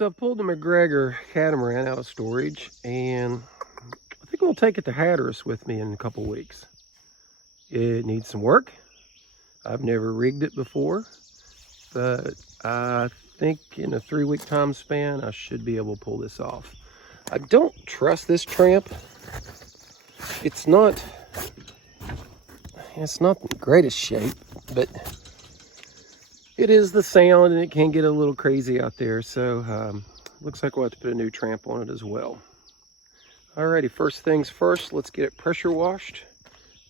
So I pulled the McGregor catamaran out of storage, and I think I'll take it to Hatteras with me in a couple weeks. It needs some work. I've never rigged it before, but I think in a 3-week time span, I should be able to pull this off. I don't trust this tramp. It's not in the greatest shape, but it is the sound and it can get a little crazy out there. So looks like we'll have to put a new tramp on it as well. Alrighty, first things first, let's get it pressure washed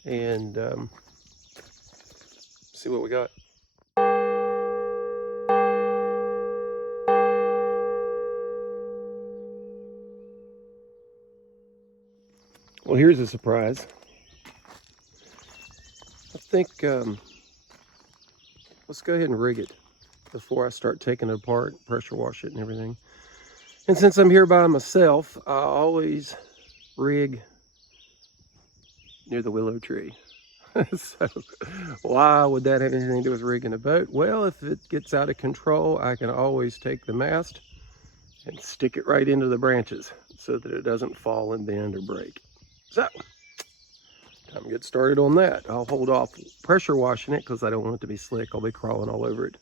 and see what we got. Well, here's a surprise. I think let's go ahead and rig it before I start taking it apart, pressure wash it and everything. And since I'm here by myself, I always rig near the willow tree. So why would that have anything to do with rigging a boat? Well, if it gets out of control, I can always take the mast and stick it right into the branches so that it doesn't fall and bend or break. So time to get started on that. I'll hold off pressure washing it because I don't want it to be slick. I'll be crawling all over it.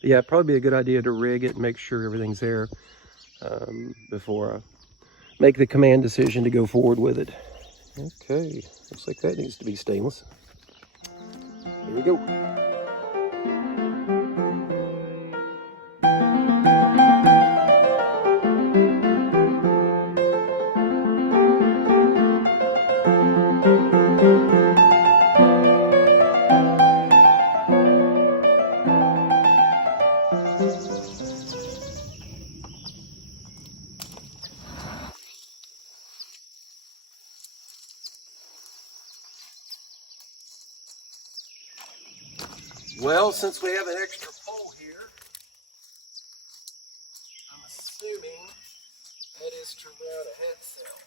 But yeah, probably be a good idea to rig it and make sure everything's there before I make the command decision to go forward with it. Okay, looks like that needs to be stainless. Here we go. Well, since we have an extra pole here, I'm assuming that is to run a head sail.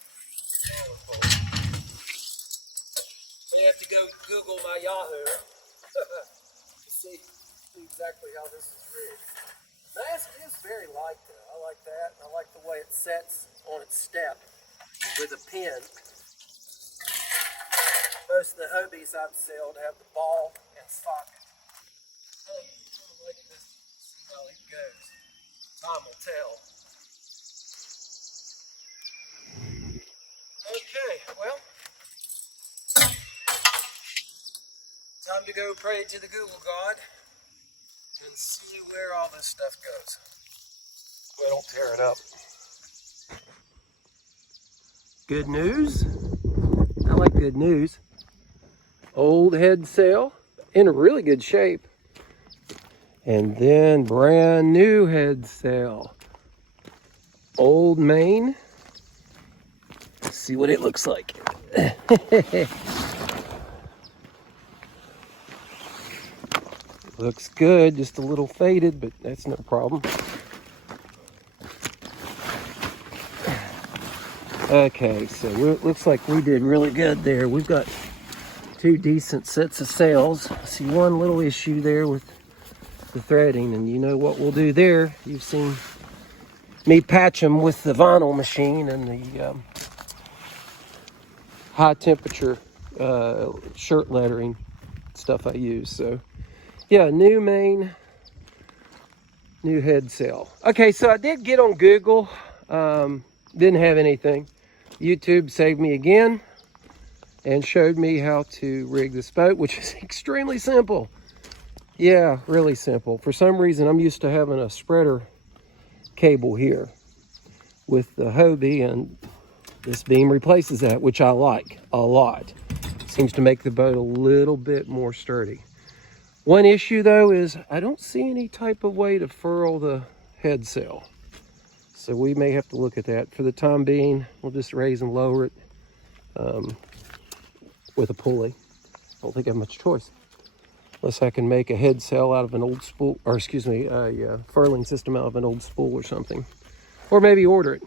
So you have to go Google my Yahoo to see exactly how this is rigged. The mast is very light though. I like that. I like the way it sets on its step with a pin. Most of the Hobies I've sailed have the ball and socket. Like this, see how it goes. Time will tell. Okay, well, time to go pray to the Google God and see where all this stuff goes. Well, don't tear it up. Good news. I like good news. Old head sail in a really good shape. And then brand new head sail. Old main. Let's see what it looks like. Looks good, just a little faded, but that's no problem. Okay, so it looks like we did really good there. We've got 2 decent sets of sails. I see one little issue there with the threading, and you know what we'll do there. You've seen me patch them with the vinyl machine and the high temperature shirt lettering stuff I use. So yeah, new main, new head sail. Okay, so I did get on Google, didn't have anything. YouTube saved me again and showed me how to rig this boat, which is extremely simple. Yeah, really simple. For some reason, I'm used to having a spreader cable here with the Hobie, and this beam replaces that, which I like a lot. Seems to make the boat a little bit more sturdy. One issue though is I don't see any type of way to furl the head sail. So we may have to look at that. For the time being, we'll just raise and lower it with a pulley. I don't think I have much choice. Unless I can make a head sail out of an old spool, or excuse me, a furling system out of an old spool or something. Or maybe order it.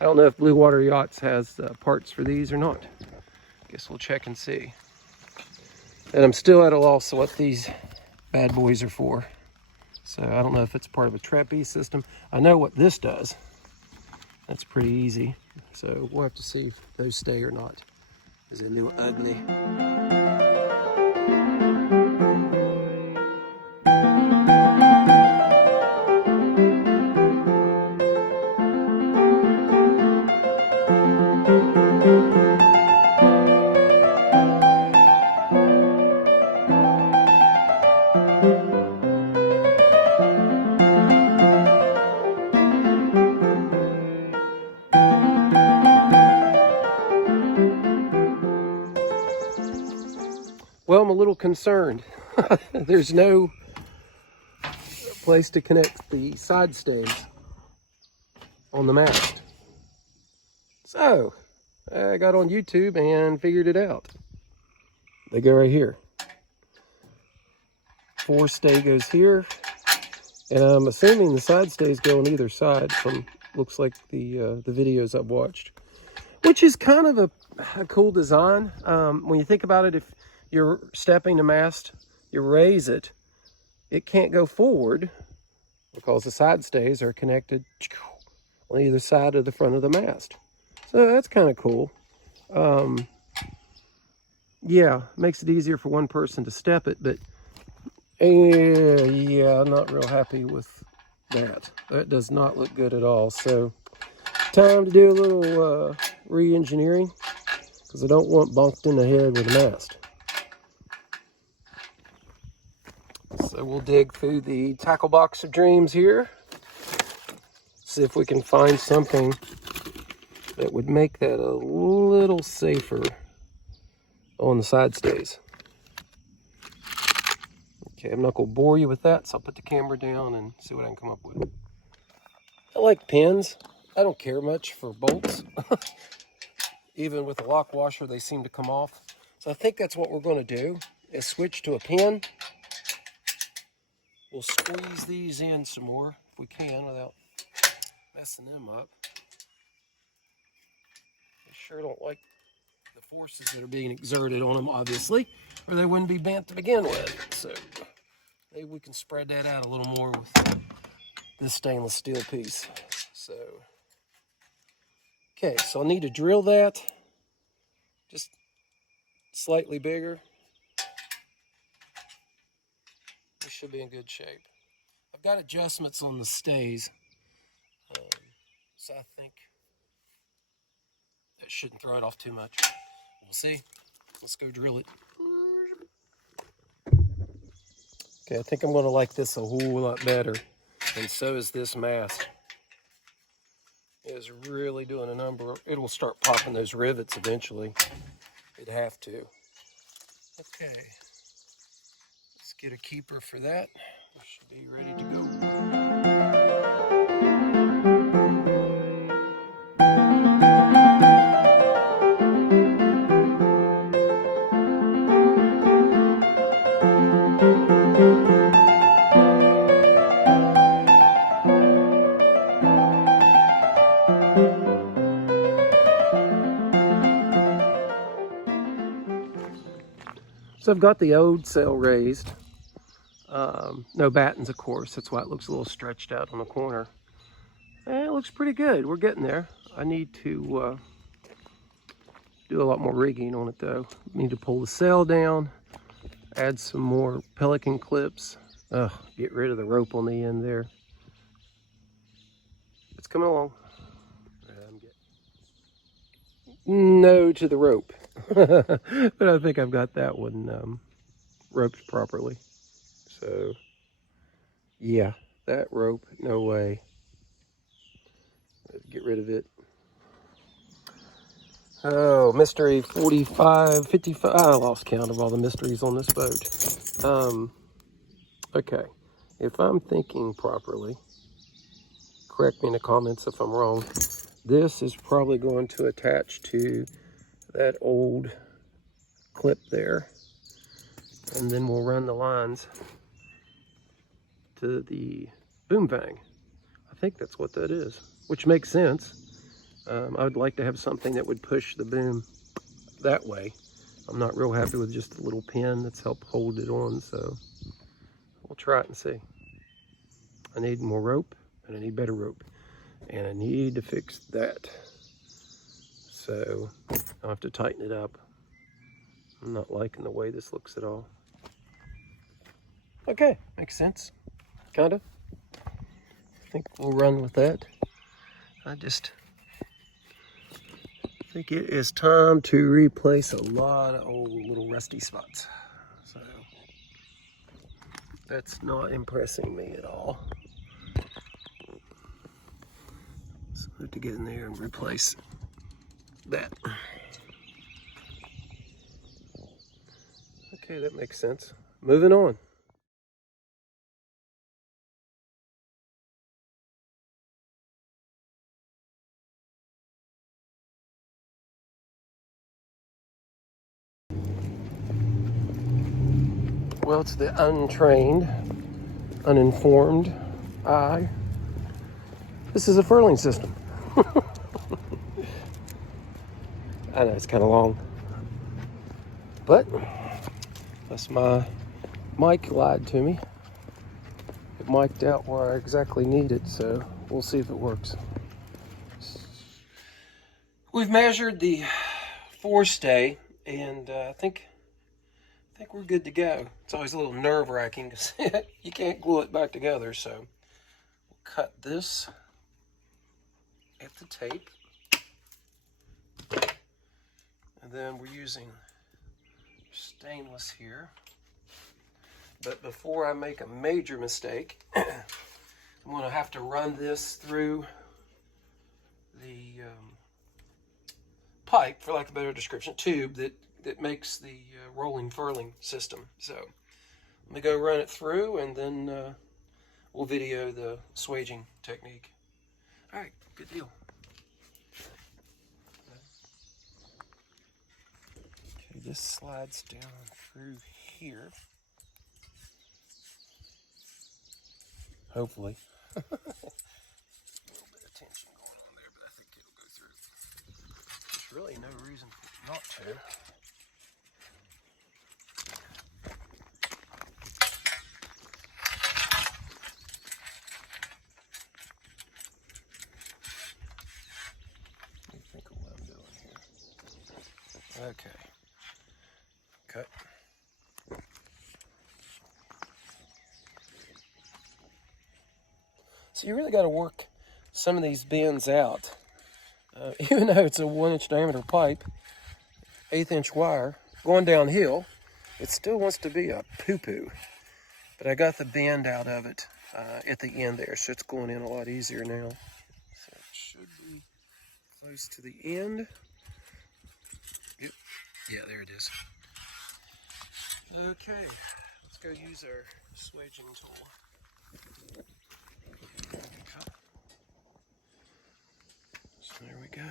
I don't know if Blue Water Yachts has parts for these or not. Guess we'll check and see. And I'm still at a loss of what these bad boys are for. So I don't know if it's part of a trapeze system. I know what this does. That's pretty easy. So we'll have to see if those stay or not. Is it a little ugly? Well, I'm a little concerned. There's no place to connect the side stays on the mast. So I got on YouTube and figured it out. They go right here. 4 stay goes here, and I'm assuming the side stays go on either side from looks like the videos I've watched, which is kind of a cool design. When you think about it, if you're stepping the mast, you raise it, it can't go forward because the side stays are connected on either side of the front of the mast. So that's kind of cool. Yeah, makes it easier for one person to step it, but yeah, I'm not real happy with that. That does not look good at all. So time to do a little re-engineering, because I don't want bonked in the head with a mast. So we'll dig through the tackle box of dreams here, see if we can find something that would make that a little safer on the side stays. Okay, I'm not going to bore you with that, so I'll put the camera down and see what I can come up with. I like pins. I don't care much for bolts. Even with a lock washer, they seem to come off. So I think that's what we're going to do, is switch to a pin. We'll squeeze these in some more if we can without messing them up. I sure don't like the forces that are being exerted on them, obviously, or they wouldn't be bent to begin with. So maybe we can spread that out a little more with this stainless steel piece. So, okay, so I'll need to drill that just slightly bigger. This should be in good shape. I've got adjustments on the stays, so I think that shouldn't throw it off too much. We'll see. Let's go drill it. Okay, I think I'm going to like this a whole lot better, and so is this mast. It is really doing a number. It will start popping those rivets eventually. It'd have to. Okay, let's get a keeper for that. We should be ready to go. So I've got the old sail raised. No battens, of course. That's why it looks a little stretched out on the corner. And it looks pretty good. We're getting there. I need to do a lot more rigging on it, though. Need to pull the sail down, add some more pelican clips. Get rid of the rope on the end there. It's coming along. No to the rope. But I think I've got that one roped properly. So, yeah, that rope, no way. Let's get rid of it. Oh, mystery 45, 55. I lost count of all the mysteries on this boat. Okay, if I'm thinking properly, correct me in the comments if I'm wrong. This is probably going to attach to that old clip there, and then we'll run the lines to the boom vang. I think that's what that is, which makes sense. I would like to have something that would push the boom that way. I'm not real happy with just a little pin that's helped hold it on, so we'll try it and see. I need more rope, and I need better rope. And I need to fix that. So I'll have to tighten it up. I'm not liking the way this looks at all. Okay, makes sense, kinda. I think we'll run with that. I just think it is time to replace a lot of old little rusty spots. So that's not impressing me at all. So I have to get in there and replace that. Okay, that makes sense. Moving on. Well, to the untrained, uninformed eye, this is a furling system. I know it's kind of long, but that's my mic lied to me. It mic'd out where I exactly need it, so we'll see if it works. We've measured the forestay, and I think we're good to go. It's always a little nerve-wracking because you can't glue it back together, so we'll cut this at the tape. And then we're using stainless here. But before I make a major mistake, I'm going to have to run this through the pipe, for lack of a better description, tube that makes the rolling furling system. So let me go run it through, and then we'll video the swaging technique. All right, good deal. Okay, this slides down through here. Hopefully. A little bit of tension going on there, but I think it'll go through. There's really no reason not to. Let me think of what I'm doing here. Okay. Cut. So you really got to work some of these bends out. Even though it's a 1-inch diameter pipe, 1/8 inch wire, going downhill, it still wants to be a poo-poo. But I got the bend out of it at the end there, so it's going in a lot easier now. So it should be close to the end. Yep. Yeah, there it is. Okay, let's go use our swaging tool. So there we go.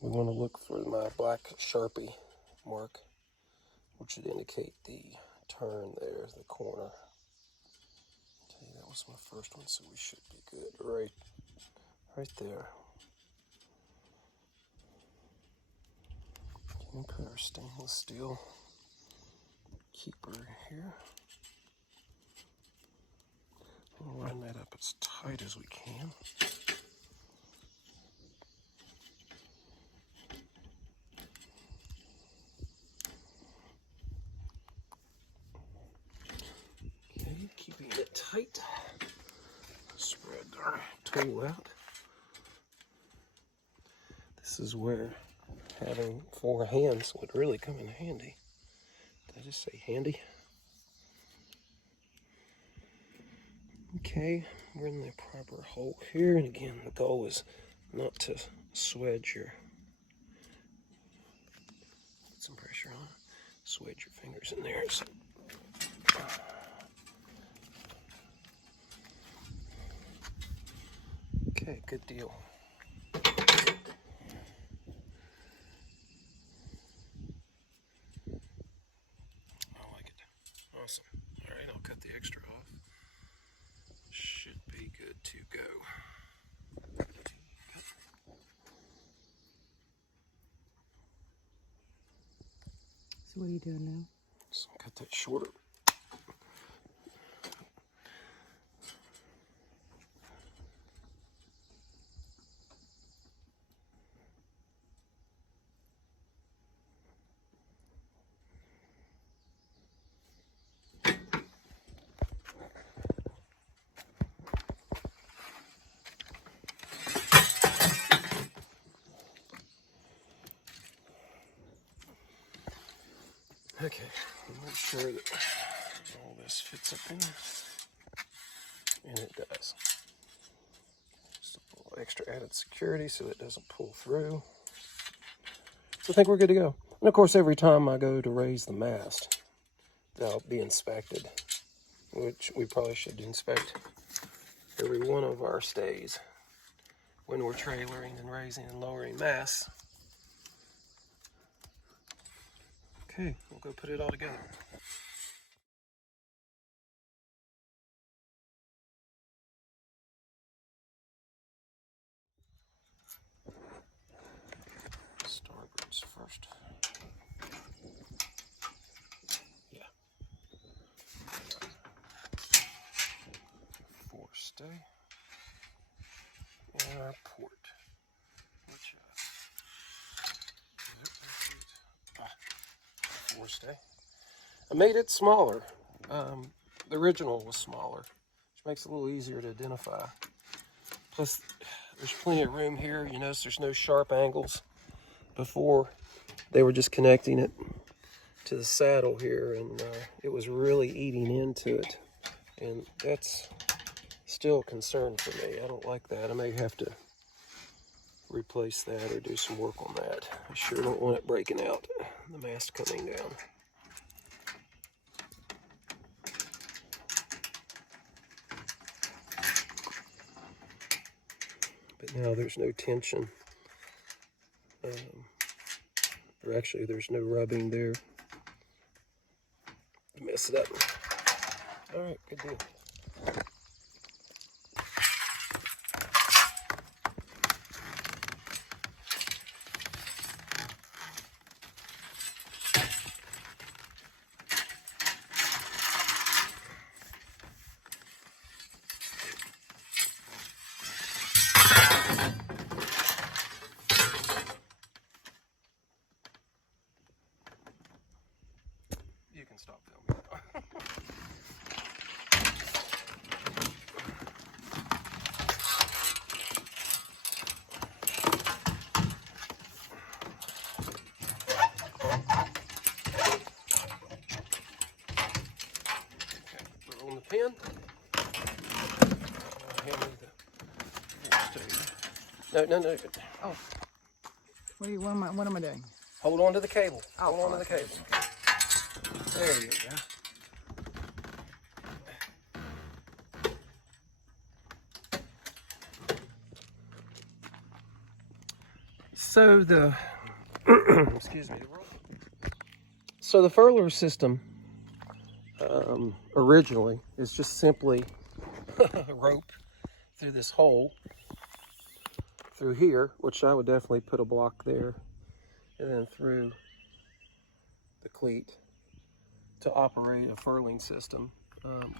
We want to look for my black Sharpie mark, which should indicate the turn there, the corner. Okay, that was my first one, so we should be good. Right there. We put our stainless steel keeper here. We'll line that up as tight as we can. Okay, keeping it tight. Spread our tool out. This is where having 4 hands would really come in handy. Did I just say handy? Okay, we're in the proper hole here, and again, the goal is not to swedge your, put some pressure on, swedge your fingers in there. So. Okay, good deal. Awesome. All right, I'll cut the extra off. Should be good to go. So what are you doing now? Just cut that shorter. Okay, make sure that all this fits up in, and it does. Just a little extra added security so it doesn't pull through. So I think we're good to go. And of course, every time I go to raise the mast, that'll be inspected, which we probably should inspect every one of our stays when we're trailering and raising and lowering masts. Okay, we'll go put it all together. Starboards first. Yeah. Forestay. And our port. Which, forestay. I made it smaller. The original was smaller, which makes it a little easier to identify. Plus, there's plenty of room here. You notice there's no sharp angles. Before, they were just connecting it to the saddle here, and it was really eating into it. And that's still a concern for me. I don't like that. I may have to replace that or do some work on that. I sure don't want it breaking out, the mast coming down. But now there's no tension. Or actually, there's no rubbing there to mess it up. All right, good deal. You can stop filming. Put on the pin. No. Oh. What am I doing? Hold on to the cable. Oh, Hold on to the cable. There you go. So the excuse me. So the furler system originally is just simply a rope through this hole through here, which I would definitely put a block there, and then through the cleat to operate a furling system.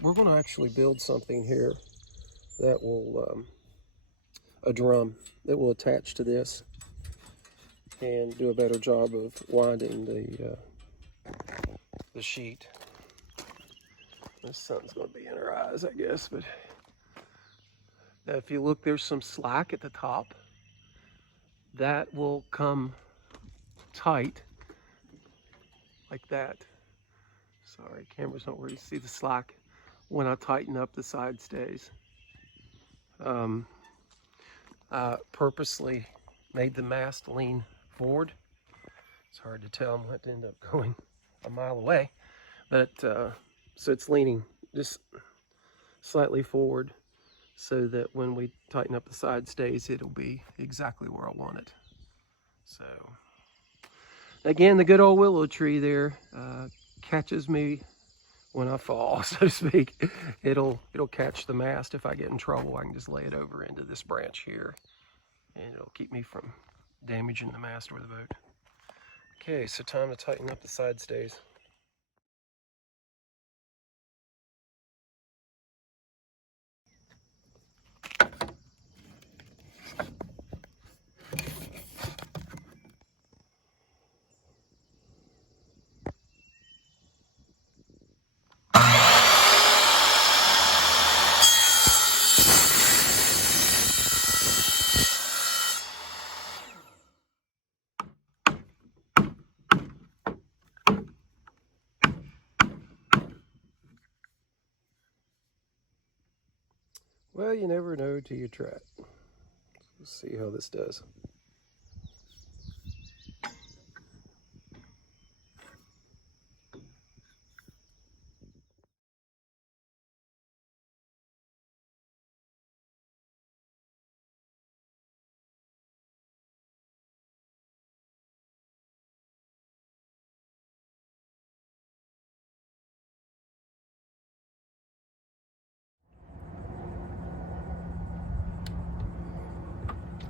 We're going to actually build something here that will, a drum that will attach to this and do a better job of winding the sheet. This sun's going to be in her eyes, I guess, but now if you look, there's some slack at the top. That will come tight like that. Sorry, cameras don't really see the slack when I tighten up the side stays. I purposely made the mast lean forward. It's hard to tell. I'm going to have to end up going a mile away. But so it's leaning just slightly forward so that when we tighten up the side stays, it'll be exactly where I want it. So again, the good old willow tree there catches me when I fall, so to speak. It'll catch the mast. If I get in trouble, I can just lay it over into this branch here, and it'll keep me from damaging the mast or the boat. Okay, so time to tighten up the side stays. Well, you never know till you try it. Let's see how this does.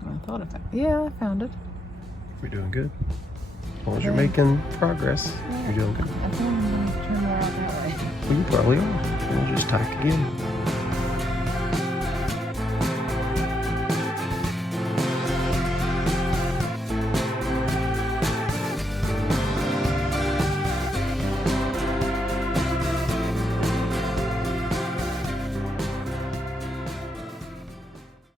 I thought of that. Yeah, I found it. We're doing good. As long as you're making progress, you're doing good. I think I'm going to turn around that way. Well, you probably are. We'll just tack again.